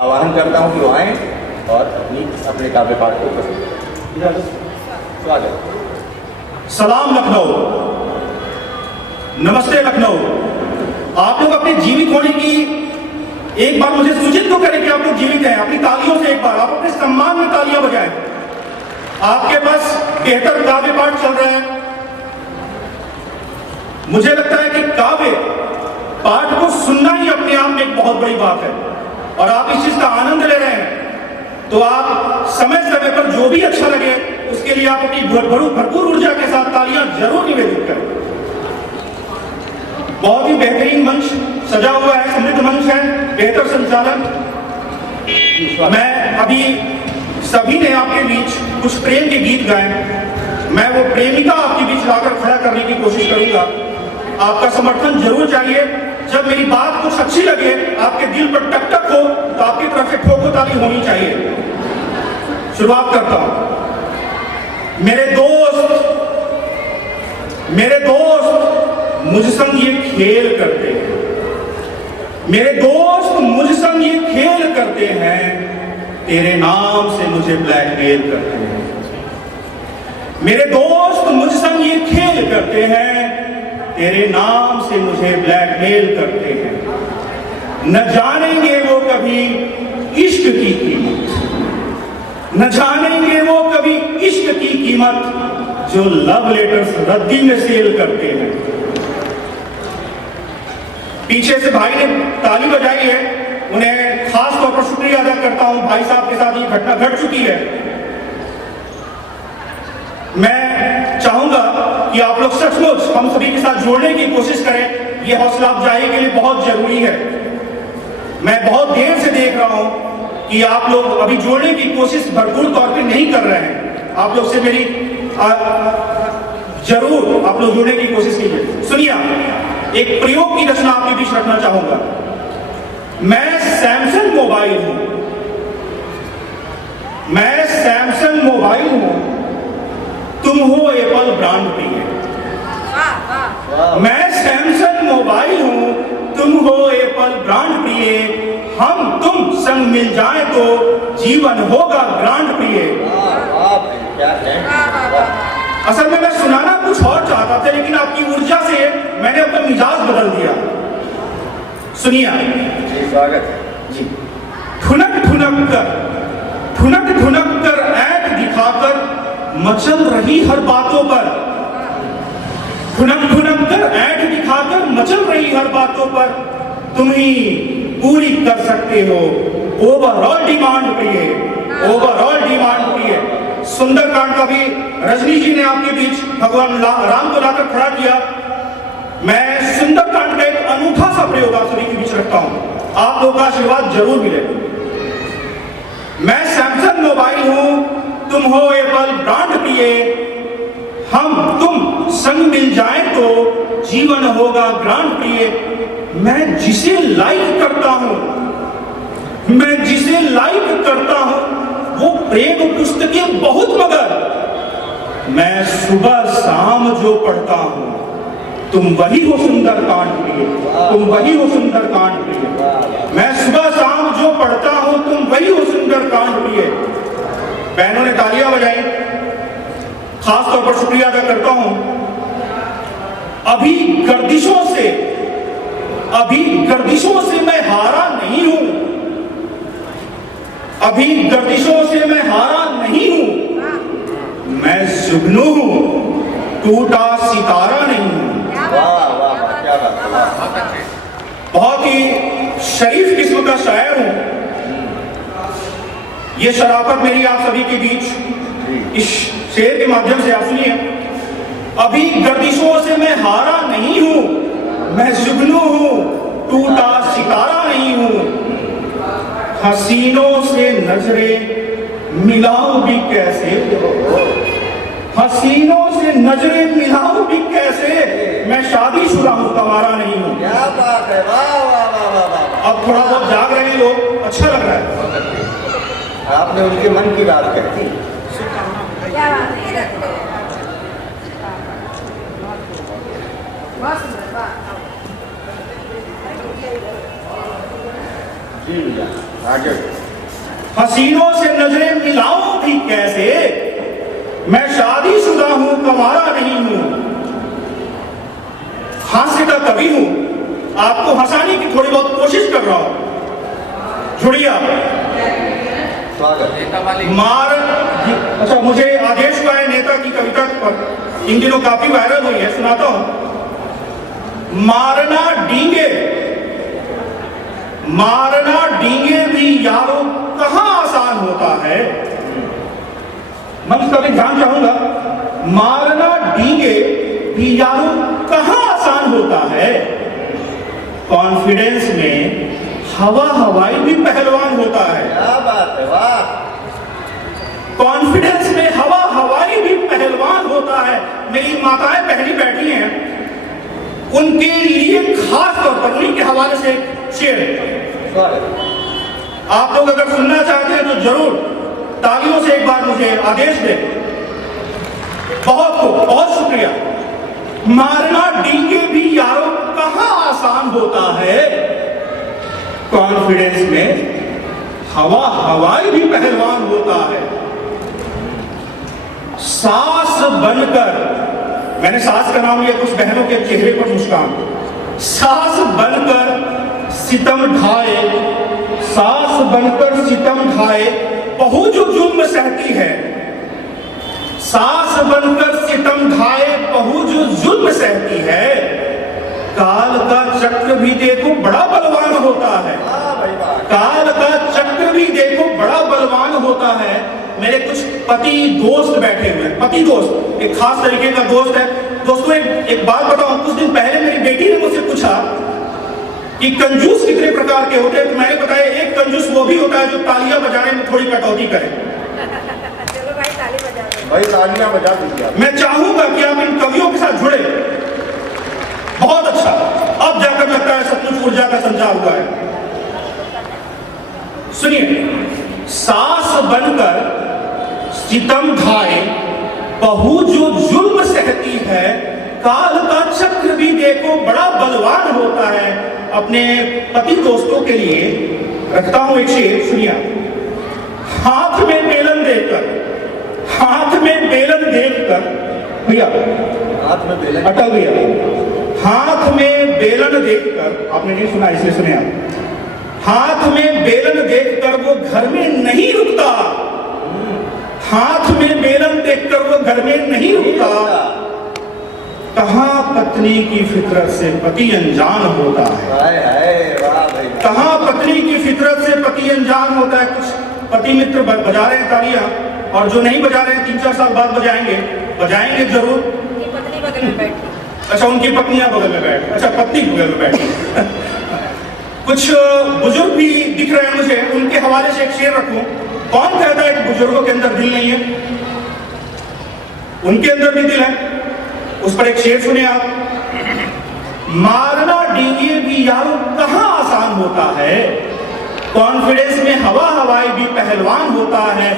आह्वान करता हूँ कि वो आएँ और अपने काव्य पाठ को प्रस्तुत करें। स्वागत। सलाम लखनऊ, नमस्ते लखनऊ। आप लोग अपने जीवित होने की एक बार मुझे सूचित तो करें कि आप लोग जीवित हैं। अपनी तालियों से एक बार आप अपने सम्मान में तालियां बजाएं। आपके पास बेहतर काव्य पाठ चल रहे हैं। मुझे लगता है कि काव्य पाठ को सुनना ही अपने आप में एक बहुत बड़ी बात है और आप इस चीज का आनंद ले रहे हैं, तो आप समय समय पर जो भी अच्छा लगे उसके लिए आप अपनी भरपूर ऊर्जा के साथ तालियां जरूर निवेदित करें। बहुत ही बेहतरीन मंच सजा हुआ है, समृद्ध मंच है, बेहतर संचालन। मैं अभी सभी ने आपके बीच कुछ प्रेम के गीत गाए। मैं वो प्रेमिका आपके बीच लाकर खड़ा करने की कोशिश करूंगा। आपका समर्थन जरूर चाहिए। जब मेरी बात कुछ अच्छी लगे, आपके दिल पर टक टक हो, तो आपकी तरफ से ठोको ताली होनी चाहिए। शुरुआत करता हूं। मेरे दोस्त मुझ संग ये खेल करते हैं। मेरे दोस्त मुझ संग ये खेल करते हैं, तेरे नाम से मुझे ब्लैकमेल करते हैं। मेरे दोस्त मुझ संग ये खेल करते हैं, तेरे नाम से मुझे ब्लैकमेल करते हैं। न जानेंगे वो कभी इश्क की कीमत, न जानेंगे वो कभी इश्क की कीमत, जो लव लेटर्स रद्दी में सेल करते हैं। पीछे से भाई ने ताली बजाई है, उन्हें खास तौर पर शुक्रिया अदा करता हूं। भाई साहब के साथ ये घटना घट चुकी है। मैं चाहूंगा कि आप लोग सचमुच हम सभी के साथ जोड़ने की कोशिश करें। यह हौसला अफजाई के लिए बहुत जरूरी है। मैं बहुत देर से देख रहा हूं कि आप लोग अभी जोड़ने की कोशिश भरपूर तौर पे नहीं कर रहे हैं। आप लोग से मेरी जरूर आप लोग जोड़ने की कोशिश कीजिए। सुनिए, एक प्रयोग की रचना आपके बीच रखना चाहूंगा। मैं सैमसंग मोबाइल हूं, मैं सैमसंग मोबाइल हूं, तुम हो एप्पल ब्रांड प्रिय। मैं सैमसंग मोबाइल हूं, तुम हो एप्पल ब्रांड प्रिय। हम तुम संग मिल जाए तो जीवन होगा ग्रांड प्रिय। असल में मैं सुनाना कुछ और चाहता था, लेकिन आपकी ऊर्जा से मैंने अपना मिजाज बदल दिया। सुनिए जी। ठुनक कर ऐंठ दिखाकर मचल रही हर बातों पर, ठुनक कर ऐंठ दिखाकर मचल रही हर बातों पर, तुम ही पूरी कर सकते हो ओवरऑल डिमांड प्रिय, ओवरऑल डिमांड प्रिय। सुंदरकांड का भी रजनी जी ने आपके बीच भगवान राम को लाकर खड़ा किया। मैं सुंदरकांड का एक अनूठा सा प्रयोग आप सभी के बीच रखता हूं। आप लोगों का आशीर्वाद जरूर मिले। मैं सैमसंग मोबाइल हूं, तुम हो एप्पल ब्रांड प्रिय। हम तुम संग मिल जाए तो जीवन होगा ग्रांड प्रिय। मैं जिसे लाइक करता हूं, मैं जिसे लाइक करता हूं, वो प्रेम पुस्तकें बहुत, मगर मैं सुबह शाम जो पढ़ता हूं, तुम वही हो सुंदरकांड प्रिय, तुम वही हो सुंदरकांड प्रिय। मैं सुबह शाम जो पढ़ता हूं, तुम वही हो सुंदरकांड प्रिय। बहनों ने तालियां बजाई, खास तौर पर शुक्रिया अदा करता हूं। अभी गर्दिशों से मैं हारा नहीं हूं, अभी गर्दिशों से मैं हारा नहीं हूं। मैं जुगनू हूं, टूटा सितारा नहीं हूं। बहुत ही शरीफ किस्म का शायर हूं। ये शराफत मेरी आप सभी के बीच इस शेर के माध्यम से आप सुनिए। अभी गर्दिशों से मैं हारा नहीं हूं, मैं जुगनू हूं, टूटा सितारा नहीं हूं। हसीनों से नजरें मिलाऊं भी कैसे, हसीनों से नजरें मिलाऊं भी कैसे, मैं शादीशुदा हूं, गंवारा नहीं हूं। क्या बात है, वाह वाह वाह वाह वाह। अब थोड़ा बहुत जाग रहे हैं लोग, अच्छा लग रहा है। आपने उनके मन की बात कह दी। जी भैया आगे। हसीनों से नजरें मिलाऊं भी कैसे, मैं शादीशुदा हूं, कंवारा नहीं हूं। हास्य का कवि हूं, आपको हंसाने की थोड़ी बहुत कोशिश कर रहा हूं। जुड़िए आप। स्वागत। मार, अच्छा मुझे आदेश हुआ है नेता की कविता पर, इन दिनों काफी वायरल हुई है, सुनाता हूं। मारना डींगे भी यारों कहां आसान होता है। मैं उसका भी ध्यान चाहूंगा। मारना डींगे भी यारों कहां आसान होता है। कॉन्फिडेंस में हवा हवाई भी पहलवान होता है। क्या बात है, वाह। कॉन्फिडेंस में हवा हवाई भी पहलवान होता है। मेरी माताएं पहली बैठी हैं, उनके लिए खास तौर पर उन्हीं के हवाले से शेर। स्वागत। आप लोग अगर सुनना चाहते हैं तो जरूर तालियों से एक बार मुझे आदेश दें। बहुत शुक्रिया। मारना डींगे भी यारों कहां आसान होता है। कॉन्फिडेंस में हवा हवाई भी पहलवान होता है। सास बनकर, मैंने सास का नाम लिया, कुछ बहनों के चेहरे पर मुस्कान। सास बनकर सितम ढाए, सास बनकर सितम ढाए, बहू जो जुल्म सहती है। सास बनकर सितम ढाए, बहू जो जुल्म सहती है। काल का चक्र भी देखो बड़ा बलवान होता है। काल का चक्र भी देखो बड़ा बलवान होता है। मेरे कुछ पति दोस्त बैठे हुए हैं, पति दोस्त, एक खास तरीके का दोस्त है। दोस्तों एक बात बताऊं, कुछ दिन पहले मेरी बेटी ने मुझसे पूछा कि कंजूस कितने प्रकार के होते हैं। तो मैंने बताया एक कंजूस वो भी होता है जो तालियां बजाने में थोड़ी कटौती करे। चलो भाई ताली बजा दो। भाई तालियां बजा दीजिए। मैं चाहूंगा कि आप इन कवियों के साथ जुड़े। बहुत अच्छा, अब जाकर लगता है सचमुच ऊर्जा का संचार हुआ है। सुनिए, सास बनकर सितम ढाए, बहू जो जुल्म सहती है। काल का चक्र भी देखो बड़ा बलवान होता है। अपने पति दोस्तों के लिए रखता हूं एक शेर, सुनिए। हाथ में बेलन देखकर, हाथ में बेलन देखकर, भैया हाथ में बेलन, अटल भैया, हाथ में बेलन देखकर, आपने नहीं सुना इसलिए सुने आप। हाथ में बेलन देखकर वो घर में नहीं रुकता। हाथ में बेलन देखकर वो घर में नहीं रुकता। कहां पत्नी की फितरत से पति अनजान होता है। हाय हाय, वाह भाई। कहां पत्नी की फितरत से पति अनजान होता है। कुछ पति मित्र बजा रहे हैं तालियां, और जो नहीं बजा रहे हैं 3-4 साल बाद बजाएंगे जरूर। उनकी पत्नी बगल में बैठी। अच्छा, उनकी पत्नियां बगल में बैठी, अच्छा पत्नी बगल में बैठी। कुछ बुजुर्ग भी दिख रहे हैं मुझे, उनके हवाले से एक शेर रखूं। कौन कहता है कि बुजुर्गों के अंदर दिल नहीं है? उनके अंदर भी दिल है। उस पर एक शेर सुने आप। मारना डींगे भी यारों कहां आसान होता है। कॉन्फिडेंस में हवा हवाई भी पहलवान होता है।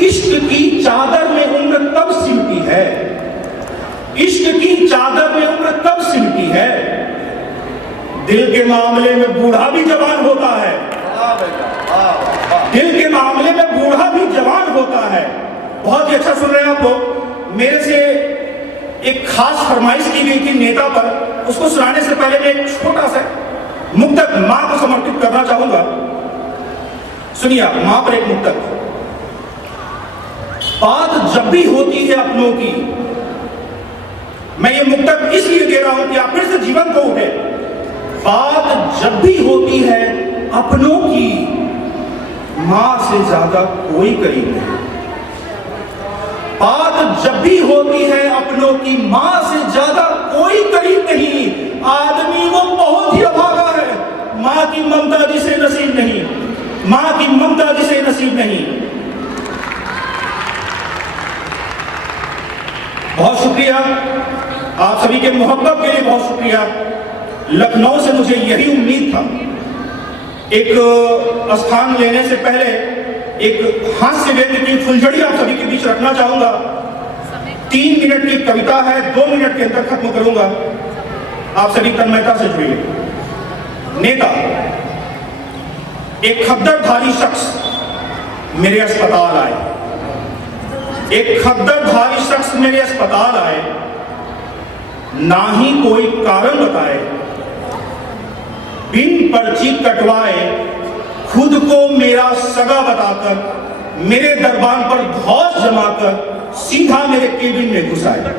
इश्क की चादर में उम्र तब सिमटी है। इश्क की चादर में उम्र तब सिमटी है। दिल के मामले में बूढ़ा भी जवान होता है। दिल के मामले में बूढ़ा भी जवान होता है। बहुत ही अच्छा सुन रहे हैं आप लोग। मेरे से एक खास फरमाइश की गई थी नेता पर, उसको सुनाने से पहले मैं एक छोटा सा मुक्तक मां को समर्पित करना चाहूंगा। सुनिए आप, मां पर एक मुक्तक। बात जब भी होती है अपनों की, मैं ये मुक्तक इसलिए दे रहा हूं कि आप फिर से जीवन को उठे। बात जब भी होती है अपनों की, मां से ज्यादा कोई करीब नहीं। बात जब भी होती है अपनों की, मां से ज्यादा कोई करीब नहीं। आदमी वो बहुत ही अभागा है, मां की ममता जिसे नसीब नहीं। मां की ममता जिसे नसीब नहीं। बहुत शुक्रिया आप सभी के मोहब्बत के लिए, बहुत शुक्रिया। लखनऊ से मुझे यही उम्मीद था। एक स्थान लेने से पहले एक हास्य व्यंग्य की फुलझड़ी आप सभी के बीच रखना चाहूंगा। 3 मिनट की कविता है, 2 मिनट के अंदर खत्म करूंगा। आप सभी तन्मयता से जुड़िए। नेता, एक खद्दरधारी शख्स मेरे अस्पताल आए। एक खद्दरधारी शख्स मेरे अस्पताल आए, ना ही कोई कारण बताए, बिन पर्ची कटवाए, खुद को मेरा सगा बताकर, मेरे दरबार पर धौस जमाकर सीधा मेरे केबिन में घुस आए।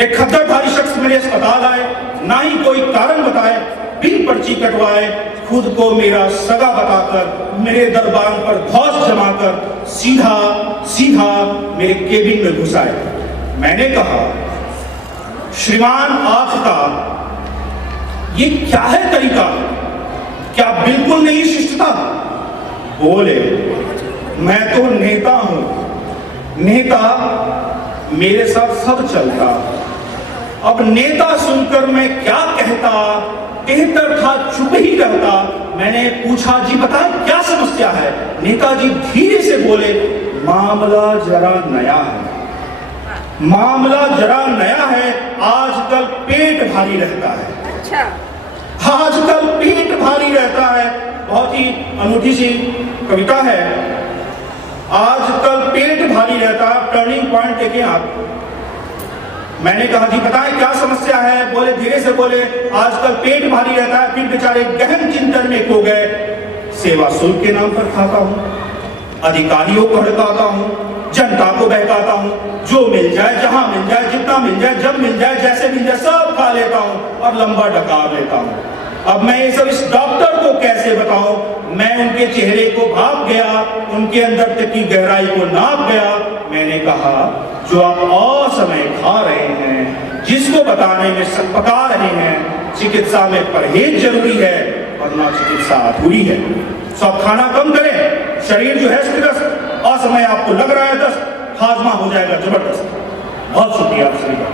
एक खद्दरधारी शख्स मेरे अस्पताल आए, ना ही कोई कारण बताए, बिन पर्ची कटवाए, खुद को मेरा सगा बताकर, मेरे दरबार पर धौस जमाकर सीधा मेरे केबिन में घुस आए। मैंने कहा, श्रीमान आपका ये क्या है तरीका, क्या बिल्कुल नहीं शिष्टता? बोले, मैं तो नेता हूं, नेता मेरे साथ सब चलता। अब नेता सुनकर मैं क्या कहता, बेहतर था चुप ही रहता। मैंने पूछा, जी बताएं क्या समस्या है? नेताजी धीरे से बोले, मामला जरा नया है, मामला जरा नया है। आजकल पेट भारी रहता है। अच्छा। आजकल पेट भारी रहता है। बहुत ही अनूठी सी कविता है। आजकल पेट भारी रहता है। टर्निंग पॉइंट देखें आप। मैंने कहा, जी बताएं क्या समस्या है? बोले, धीरे से बोले, आजकल पेट भारी रहता है। फिर बेचारे गहन चिंतन में खो गए। सेवा शुल्क के नाम पर खाता हूं, अधिकारियों को हड़काता हूं, जनता को बहकाता हूं, जो मिल जाए, जहां मिल जाए, जितना मिल जाए, जब मिल जाए, जैसे मिल जाए, सब खा लेता हूं और लंबा डकार लेता हूं। अब मैं ये सब इस डॉक्टर को कैसे बताऊं? मैं उनके चेहरे को भाप गया, उनके अंदर तक की गहराई को नाप गया। मैंने कहा, जो आप असमय खा रहे हैं, जिसको बताने में सकपका रहे हैं, चिकित्सा में परहेज जरूरी है, वरना चिकित्सा अधूरी है। सब खाना कम करें। शरीर जो है स्थिरस्त, असमय आपको लग रहा है दस्त, हाजमा हो जाएगा जबरदस्त। बहुत शुक्रिया आप सभी का।